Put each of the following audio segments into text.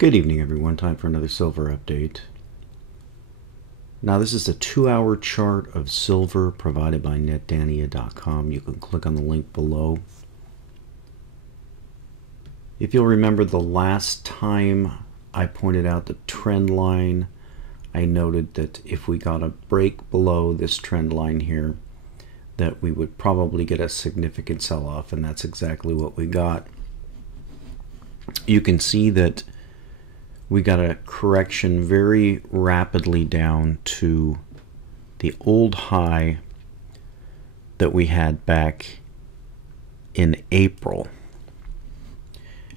Good evening, everyone. Time for another silver update. Now, this is a 2-hour chart of silver provided by netdania.com. You can click on the link below. If you'll remember, the last time I pointed out the trend line, I noted that if we got a break below this trend line here, that we would probably get a significant sell-off, and that's exactly what we got. You can see that we got a correction very rapidly down to the old high that we had back in April.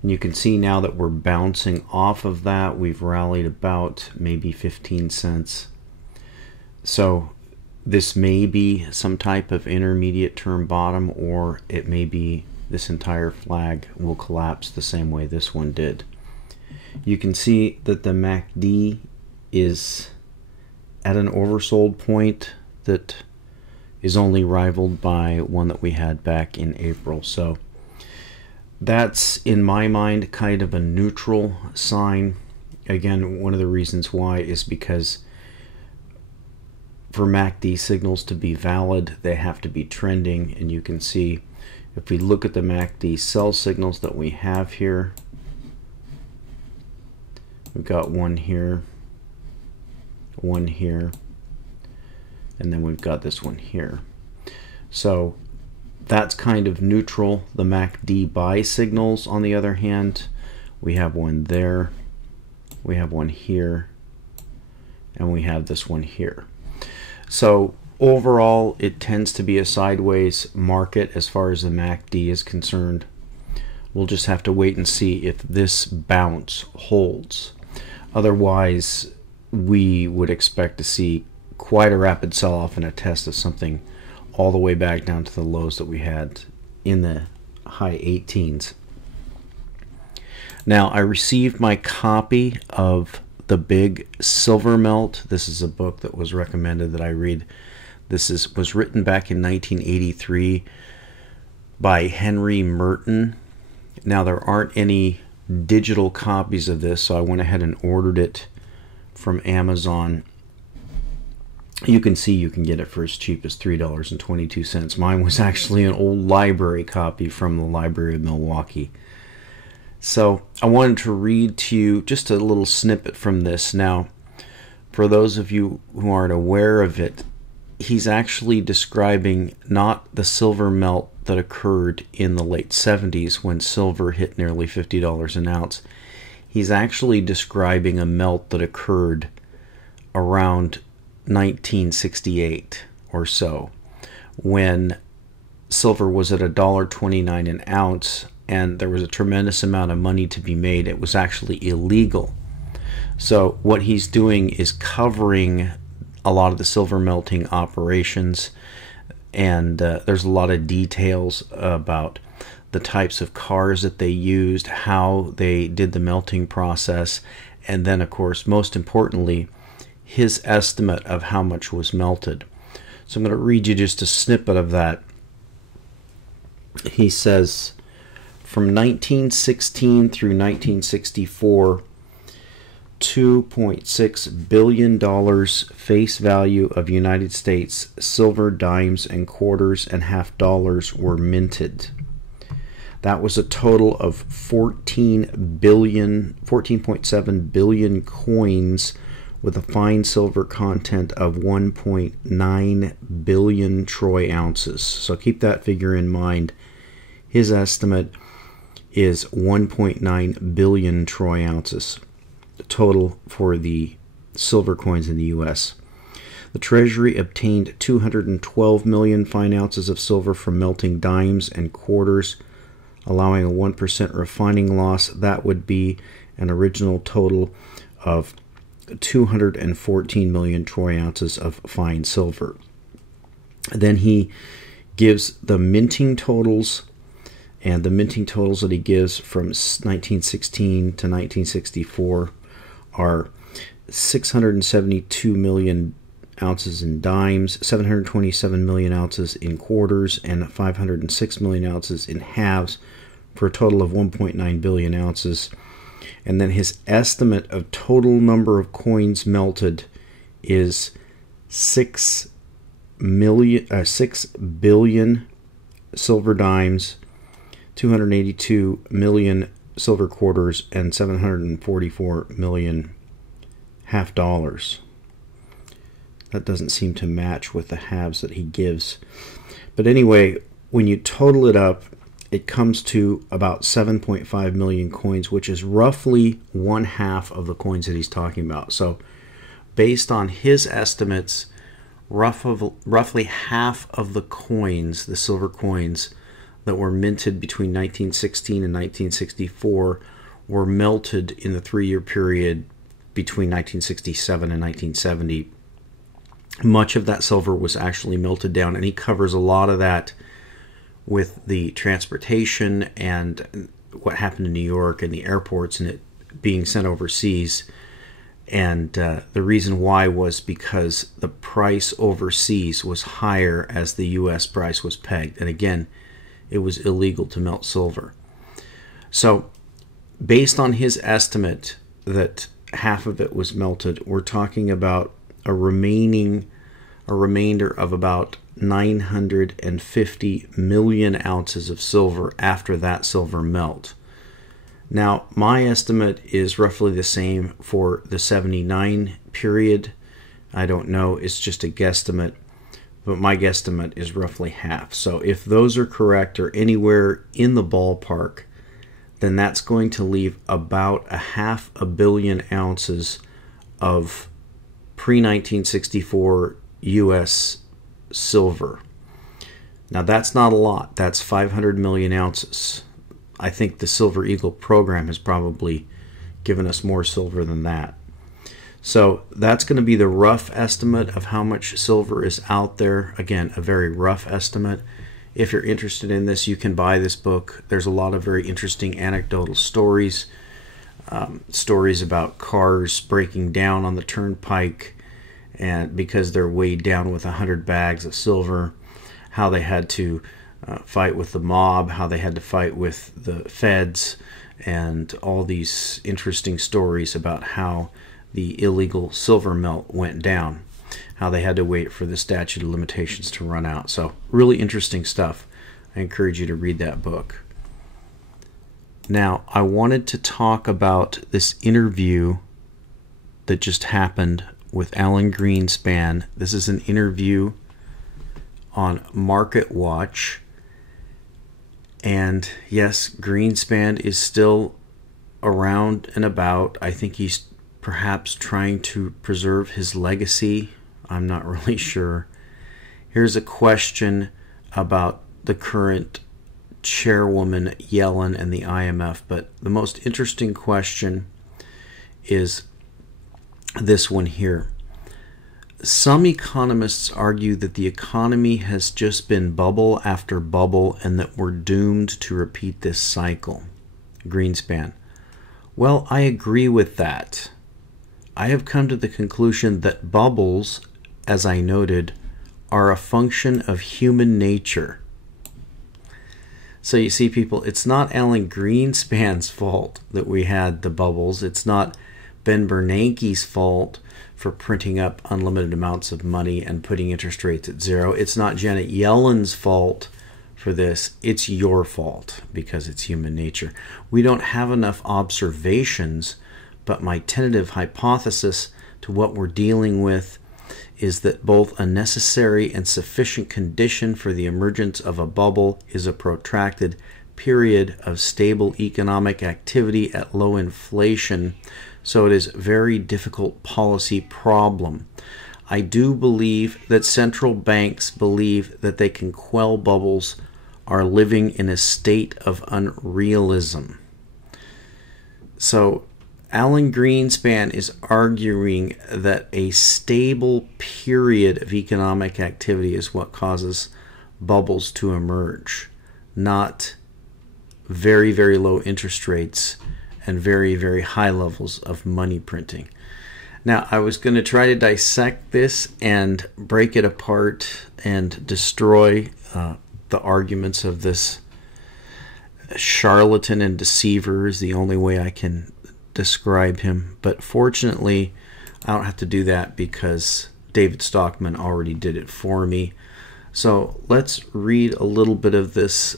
And you can see now that we're bouncing off of that. We've rallied about maybe 15 cents. So this may be some type of intermediate term bottom, or it may be this entire flag will collapse the same way this one did. You can see that the MACD is at an oversold point that is only rivaled by one that we had back in April. So that's, in my mind, kind of a neutral sign. Again, one of the reasons why is because for MACD signals to be valid, they have to be trending. And you can see, if we look at the MACD sell signals that we have here, we've got one here, and then we've got this one here. So that's kind of neutral. The MACD buy signals, on the other hand, we have one there, we have one here, and we have this one here. So overall, it tends to be a sideways market as far as the MACD is concerned. We'll just have to wait and see if this bounce holds. Otherwise, we would expect to see quite a rapid sell-off and a test of something all the way back down to the lows that we had in the high 18s. Now, I received my copy of The Big Silver Melt. This is a book that was recommended that I read. This was written back in 1983 by Henry Merton. Now, there aren't any digital copies of this, so I went ahead and ordered it from Amazon. You can see you can get it for as cheap as $3.22. Mine was actually an old library copy from the Library of Milwaukee. So I wanted to read to you just a little snippet from this. Now, for those of you who aren't aware of it, he's actually describing not the silver melt that occurred in the late 70s when silver hit nearly $50 an ounce. He's actually describing a melt that occurred around 1968 or so, when silver was at $1.29 an ounce and there was a tremendous amount of money to be made. It was actually illegal. So what he's doing is covering a lot of the silver melting operations, and there's a lot of details about the types of cars that they used, how they did the melting process, and then, of course, most importantly, his estimate of how much was melted. So I'm going to read you just a snippet of that. He says, from 1916 through 1964, $2.6 billion face value of United States silver dimes and quarters and half dollars were minted. That was a total of 14.7 billion coins with a fine silver content of 1.9 billion troy ounces. So keep that figure in mind. His estimate is 1.9 billion troy ounces total for the silver coins in the U.S. The Treasury obtained 212 million fine ounces of silver from melting dimes and quarters, allowing a 1% refining loss. That would be an original total of 214 million troy ounces of fine silver. Then he gives the minting totals, and the minting totals that he gives from 1916 to 1964 are 672 million ounces in dimes, 727 million ounces in quarters, and 506 million ounces in halves, for a total of 1.9 billion ounces. And then his estimate of total number of coins melted is 6 billion silver dimes, 282 million silver quarters, and 744 million half dollars. That doesn't seem to match with the halves that he gives. But anyway, when you total it up, it comes to about 7.5 million coins, which is roughly 1/2 of the coins that he's talking about. So based on his estimates, roughly half of the coins, the silver coins that were minted between 1916 and 1964, were melted in the 3-year period between 1967 and 1970. Much of that silver was actually melted down, and he covers a lot of that with the transportation and what happened in New York and the airports and it being sent overseas. And the reason why was because the price overseas was higher as the U.S. price was pegged. And again, it was illegal to melt silver. So based on his estimate that half of it was melted, we're talking about a remainder of about 950 million ounces of silver after that silver melt. Now, my estimate is roughly the same for the 79 period. I don't know, it's just a guesstimate, but my guesstimate is roughly half. So if those are correct or anywhere in the ballpark, then that's going to leave about 500 million ounces of pre-1964 U.S. silver. Now that's not a lot. That's 500 million ounces. I think the Silver Eagle program has probably given us more silver than that. So that's going to be the rough estimate of how much silver is out there. Again, a very rough estimate. If you're interested in this, you can buy this book. There's a lot of very interesting anecdotal stories. Stories about cars breaking down on the turnpike and because they're weighed down with 100 bags of silver, how they had to fight with the mob, how they had to fight with the feds, and all these interesting stories about how the illegal silver melt went down, how they had to wait for the statute of limitations to run out. So really interesting stuff. I encourage you to read that book. Now, I wanted to talk about this interview that just happened with Alan Greenspan. This is an interview on Market Watch. And yes, Greenspan is still around and about. I think he's perhaps trying to preserve his legacy. I'm not really sure. Here's a question about the current chairwoman Yellen and the IMF, but the most interesting question is this one here. Some economists argue that the economy has just been bubble after bubble and that we're doomed to repeat this cycle. Greenspan. Well, I agree with that. I have come to the conclusion that bubbles, as I noted, are a function of human nature. So you see, people, it's not Alan Greenspan's fault that we had the bubbles. It's not Ben Bernanke's fault for printing up unlimited amounts of money and putting interest rates at zero. It's not Janet Yellen's fault for this. It's your fault because it's human nature. We don't have enough observations, but my tentative hypothesis to what we're dealing with is that both a necessary and sufficient condition for the emergence of a bubble is a protracted period of stable economic activity at low inflation. So it is a very difficult policy problem. I do believe that central banks believe that they can quell bubbles, are living in a state of unrealism. So Alan Greenspan is arguing that a stable period of economic activity is what causes bubbles to emerge, not very, very low interest rates and very, very high levels of money printing. Now, I was going to try to dissect this and break it apart and destroy the arguments of this charlatan and deceiver is the only way I can describe him, but fortunately I don't have to do that because David Stockman already did it for me. So let's read a little bit of this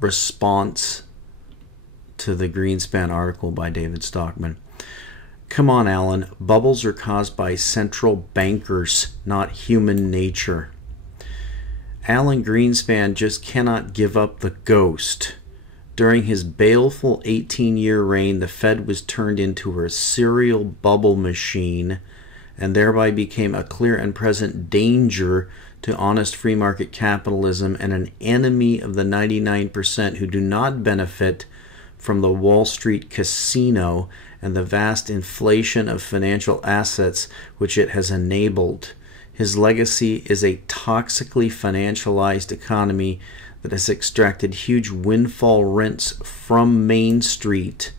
response to the Greenspan article by David Stockman. Come on, Alan. Bubbles are caused by central bankers, not human nature. Alan Greenspan just cannot give up the ghost. During his baleful 18-year reign, the Fed was turned into a serial bubble machine and thereby became a clear and present danger to honest free market capitalism and an enemy of the 99% who do not benefit from the Wall Street casino and the vast inflation of financial assets which it has enabled. His legacy is a toxically financialized economy that has extracted huge windfall rents from Main Street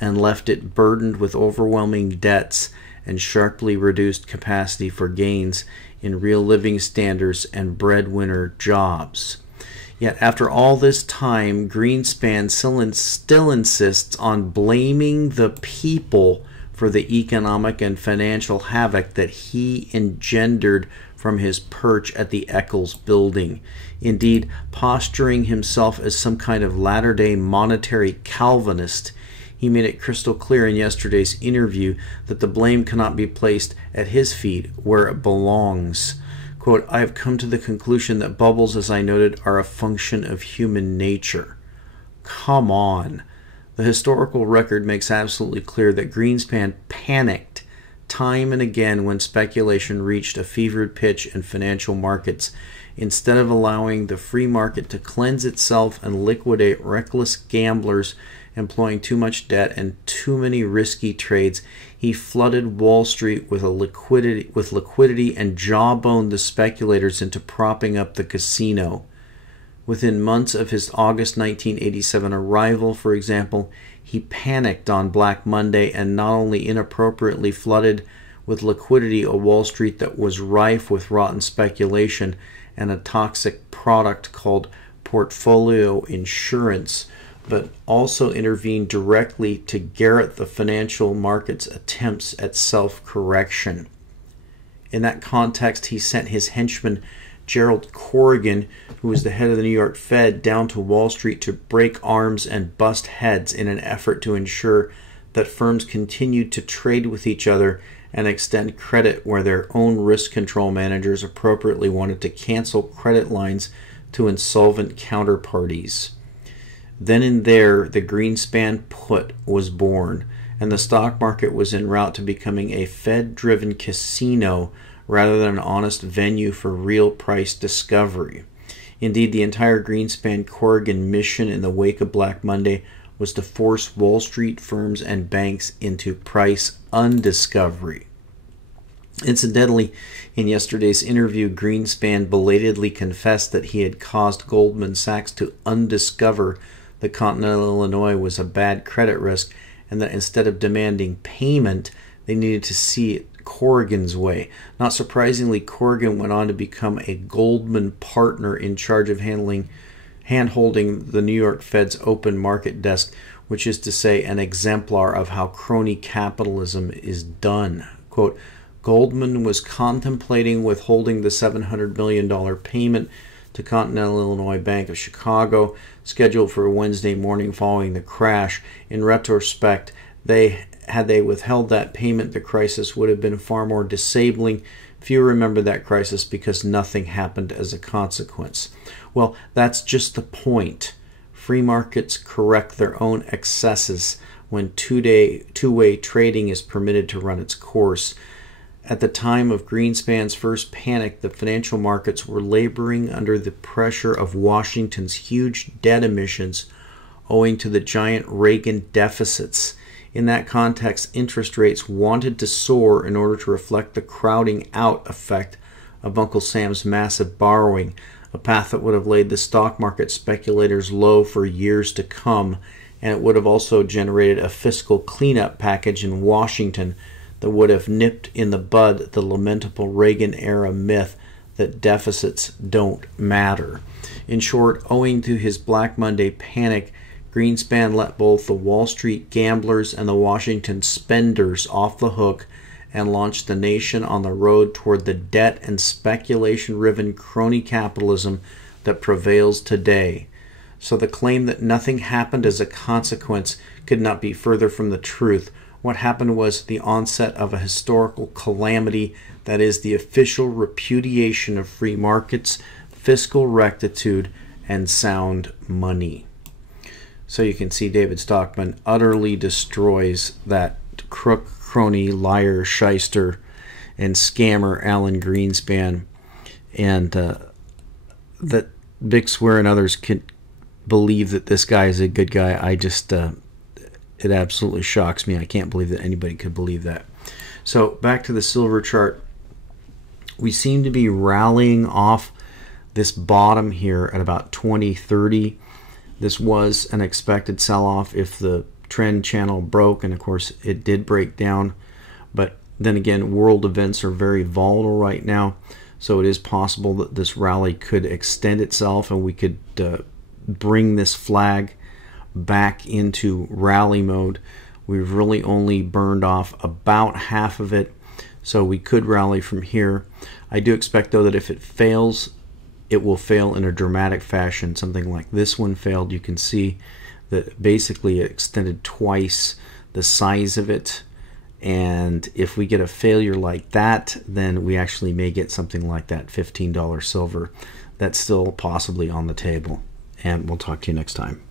and left it burdened with overwhelming debts and sharply reduced capacity for gains in real living standards and breadwinner jobs. Yet after all this time, Greenspan still insists on blaming the people for the economic and financial havoc that he engendered from his perch at the Eccles building. Indeed, posturing himself as some kind of latter-day monetary Calvinist, he made it crystal clear in yesterday's interview that the blame cannot be placed at his feet where it belongs. Quote, I have come to the conclusion that bubbles, as I noted, are a function of human nature. Come on. The historical record makes absolutely clear that Greenspan panicked time and again when speculation reached a fevered pitch in financial markets. Instead of allowing the free market to cleanse itself and liquidate reckless gamblers employing too much debt and too many risky trades, he flooded Wall Street with liquidity and jawboned the speculators into propping up the casino. Within months of his August 1987 arrival, for example, he panicked on Black Monday and not only inappropriately flooded with liquidity a Wall Street that was rife with rotten speculation and a toxic product called portfolio insurance, but also intervened directly to garrote the financial market's attempts at self-correction. In that context, he sent his henchman Gerald Corrigan, who was the head of the New York Fed, down to Wall Street to break arms and bust heads in an effort to ensure that firms continued to trade with each other and extend credit where their own risk control managers appropriately wanted to cancel credit lines to insolvent counterparties. Then and there, the Greenspan put was born, and the stock market was en route to becoming a Fed-driven casino rather than an honest venue for real price discovery. Indeed, the entire Greenspan-Corrigan mission in the wake of Black Monday was to force Wall Street firms and banks into price undiscovery. Incidentally, in yesterday's interview, Greenspan belatedly confessed that he had caused Goldman Sachs to undiscover that Continental Illinois was a bad credit risk and that instead of demanding payment, they needed to see it Corrigan's way. Not surprisingly, Corrigan went on to become a Goldman partner in charge of hand-holding the New York Fed's open market desk, which is to say an exemplar of how crony capitalism is done. Quote, Goldman was contemplating withholding the $700 million payment to Continental Illinois Bank of Chicago, scheduled for Wednesday morning following the crash. In retrospect, had they withheld that payment, the crisis would have been far more disabling. Few remember that crisis because nothing happened as a consequence. Well, that's just the point. Free markets correct their own excesses when two-way trading is permitted to run its course. At the time of Greenspan's first panic, the financial markets were laboring under the pressure of Washington's huge debt emissions owing to the giant Reagan deficits. In that context, interest rates wanted to soar in order to reflect the crowding out effect of Uncle Sam's massive borrowing, a path that would have laid the stock market speculators low for years to come, and it would have also generated a fiscal cleanup package in Washington that would have nipped in the bud the lamentable Reagan-era myth that deficits don't matter. In short, owing to his Black Monday panic, Greenspan let both the Wall Street gamblers and the Washington spenders off the hook and launched the nation on the road toward the debt and speculation-riven crony capitalism that prevails today. So the claim that nothing happened as a consequence could not be further from the truth. What happened was the onset of a historical calamity that is the official repudiation of free markets, fiscal rectitude, and sound money. So you can see David Stockman utterly destroys that crook, crony, liar, shyster, and scammer Alan Greenspan, and that Big Swear and others can believe that this guy is a good guy. I just it absolutely shocks me. I can't believe that anybody could believe that. So back to the silver chart. We seem to be rallying off this bottom here at about 2030. This was an expected sell-off if the trend channel broke, and of course it did break down. But then again, world events are very volatile right now, so it is possible that this rally could extend itself and we could bring this flag back into rally mode. We've really only burned off about half of it, so we could rally from here. I do expect though that if it fails, it will fail in a dramatic fashion. Something like this one failed. You can see that basically it extended twice the size of it, and if we get a failure like that, then we actually may get something like that $15 silver. That's still possibly on the table, and we'll talk to you next time.